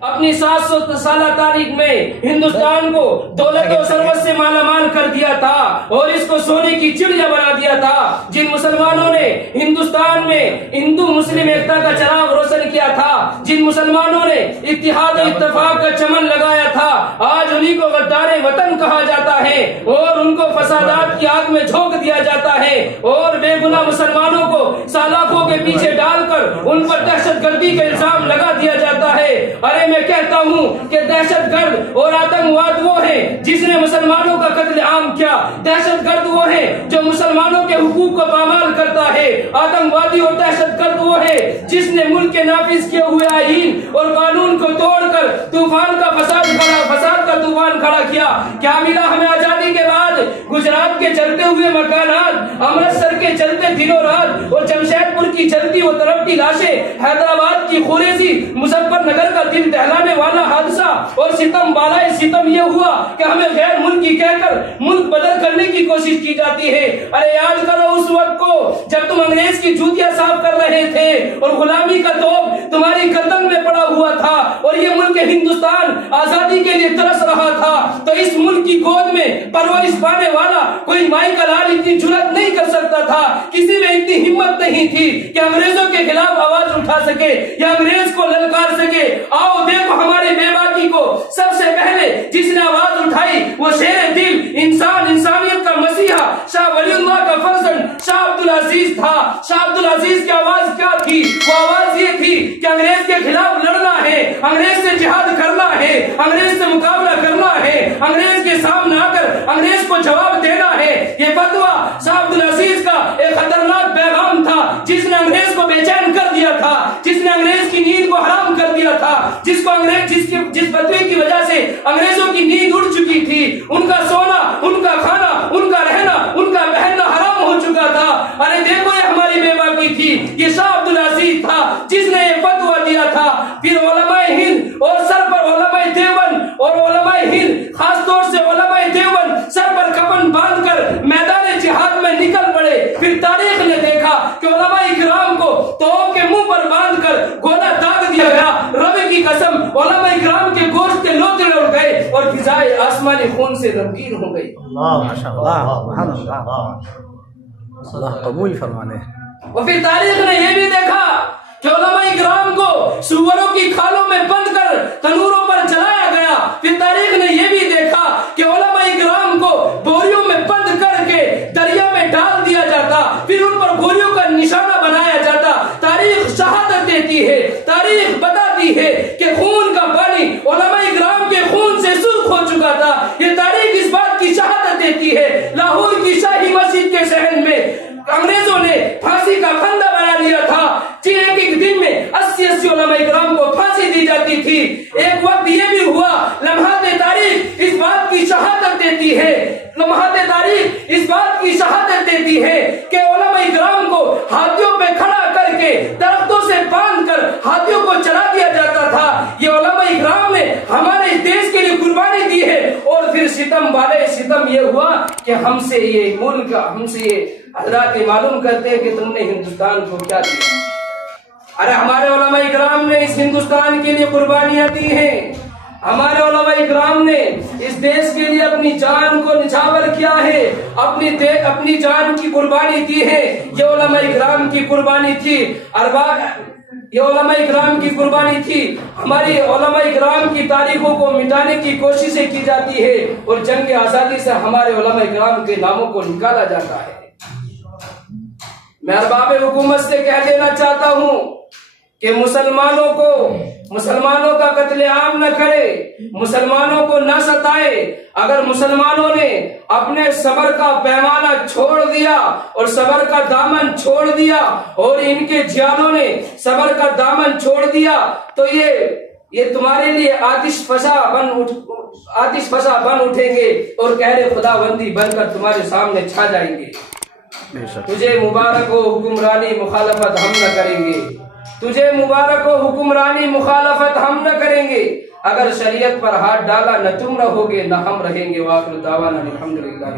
اپنی 700 سالہ تاریخ میں ہندوستان کو دولت و ثروت سے مالا مال کر دیا تھا اور اس کو سونے کی چڑیا بنا دیا تھا۔ جن مسلمانوں نے ہندوستان میں ہندو مسلم ایکتا کا چراغ روشن کیا تھا، جن مسلمانوں نے اتحاد و اتفاق کا چمن لگایا تھا، آج انہیں کو غدار وطن کہا جاتا ہے اور ان کو فسادات کی آگ میں جھونک دیا جاتا ہے اور بے گناہ مسلمانوں کو سلاخوں کے پیچھے ڈال کر ان پر دہشت گردی کا الزام لگا دیا جاتا ہے۔ ارے میں کہتا ہوں کہ دہشت گرد اور آتنکواد وہ ہے جس نے مسلمانوں کا قتل عام کیا، دہشت گرد وہ ہے جو مسلمانوں کے حقوق کو پامال کرتا ہے، آتنکوادی اور دہشت گرد وہ ہے جس نے ملک کے نافذ کیے ہوئے آئین اور قانون کو توڑ کر طوفان کا فساد کا طوفان کھڑا کیا۔ کیا ملا ہمیں آزادی کے بعد؟ گجرات کے جلتے ہوئے مکانات، امرتسر کے جلتے دنوں رات اور جمشید پور کی جلتی و تڑپتی لاشیں، حیدرآباد کی خوریزی، مظفر نگر کا دل دہلانے والا حادثہ اور ستم بالائے ستم یہ ہوا کہ ہمیں غیر ملکی کہہ کر ملک بدل کرنے کی کوشش کی جاتی ہے۔ ارے یاد کرو اس وقت کو جب تم انگریز کی جوتیاں صاف کر رہے تھے اور غلامی کا توپ تمہاری گردن میں پڑا ہوا تھا اور یہ ملک ہندوستان آزادی کے لیے ترس رہا تھا، تو اس ملک کی گود میں پرورش پانے والا کوئی مائیکل آل اتنی جرأت نہیں کر سکتا تھا، کسی میں اتنی ہمت نہیں تھی کہ انگریزوں کے خلاف آواز اٹھا سکے یا انگریز کو للکار سکے۔ آؤ دیکھو ہمارے بے باکی کو سب سے پہلے جس نے آواز اٹھائی وہ شیر دل، انسان، انسانیت کا مسیحا، شاہ ولی اللہ کا فرزند شاہ عبدالعزیز تھا۔ شاہ عبدالعزیز کی آواز کیا تھی؟ وہ آواز یہ تھی کہ انگریز کے خلاف لڑنا ہے، انگریز سے جہاد کرنا ہے، انگریز سے مقابلہ کرنا ہے، انگریز کے سامنے آ کر انگریز کو جواب دینا ہے۔ یہ فتویٰ شاہ عبدالعزیز کا ایک خطرناک پیغام تھا جس نے انگریز کو بے چین کر دیا تھا، جس نے انگریز کی نیند کو حرام کر دیا تھا، جس فتوے کی وجہ سے انگریزوں کی نیند اڑ چکی تھی، ان کا سونا، ان کا کھانا، ان کا رہنا، ان کا پہننا حرام ہو چکا تھا۔ ارے دیکھو یہ ہماری بے باکی تھی، یہ شاہ عبدالعزیز تھا جس نے یہ فتویٰ دیا تھا۔ پھر علماء ہند اور سر پر علماء دیوبند اور علماء ہند خاص طور سے علماء دیوبند سر پر کفن باندھ کر میدان جہاد میں نکل پڑے۔ پھر تاریخ نے دیکھا کہ علماء کرام کو توپ کے منہ پر باندھ کر گولا داغ دیا گیا۔ رب کی قسم علماء کرام کے گوشت کے لوتھڑے اڑ گئے اور فضائے آسمانی خون سے رنگین ہو گئی۔ اللہ قبول فرمانے۔ اور پھر تاریخ نے یہ بھی دیکھا کہ علماء کرام کو سوروں کی کھالوں میں بند کر تنوروں پر جلایا گیا۔ پھر تاریخ نے یہ بھی دیکھا کہ علماء کرام کو بوریوں میں بند کر کے دریا میں ڈال دیا جاتا، پھر ان پر گولیوں کا نشانہ بنایا جاتا۔ تاریخ شہادت دیتی ہے، تاریخ بتاتی ہے کہ خون کا پانی علماء کرام کے خون سے سرخ ہو چکا تھا۔ یہ تاریخ اس بات کی شہادت دیتی ہے۔ لاہور کی شاہی مسجد کے صحن میں انگریزوں نے پھانسی کا پھندا بنا لیا تھا، ایک دن میں 80 علماء کرام کو پھانسی دی جاتی تھی۔ ایک وقت یہ بھی ہوا، لمحات تاریخ اس بات کی شہادت دیتی ہے، لمحات تاریخ اس بات کی شہادت دیتی ہے کہ علماء کرام کو ہاتھیوں پہ کھڑا کر کے درختوں سے باندھ کر ہاتھیوں کو چلا دیا جاتا تھا۔ یہ علماء کرام نے ہمارے دیش کے لیے قربانی دی ہے۔ اور پھر ستم والے ستم یہ ہوا کہ ہم سے یہ ملک، ہم سے یہ حضرات معلوم کرتے ہیں کہ تم نے ہندوستان کو کیا دیا۔ ارے ہمارے علماء اکرام نے اس ہندوستان کے لیے قربانیاں دی ہیں، ہمارے علماء اکرام نے اس دیش کے لیے اپنی جان کو نچھاور کیا ہے، اپنی جان کی قربانی دی ہے۔ یہ علماء اکرام کی قربانی تھی، یہ علماء اکرام کی قربانی تھی۔ ہماری علماء اکرام کی تاریخوں کو مٹانے کی کوششیں کی جاتی ہے اور جنگ آزادی سے ہمارے علماء اکرام کے ناموں کو نکالا جاتا ہے۔ میں ارباب حکومت سے کہہ دینا چاہتا ہوں کہ مسلمانوں کا قتل عام نہ کرے، مسلمانوں کو نہ ستائے۔ اگر مسلمانوں نے اپنے صبر کا پیمانہ چھوڑ دیا اور صبر کا دامن چھوڑ دیا اور ان کے جانوں نے صبر کا دامن چھوڑ دیا تو یہ تمہارے لیے آتش فشاں بن اٹھیں گے اور قہر خداوندی بن کر تمہارے سامنے چھا جائیں گے۔ تجھے مبارک ہو حکمرانی، مخالفت ہم نہ کریں گے، تجھے مبارک ہو حکمرانی، مخالفت ہم نہ کریں گے۔ اگر شریعت پر ہاتھ ڈالا نہ تم رہو گے نہ ہم رہیں گے۔ وآخر دعوانا الحمدللہ۔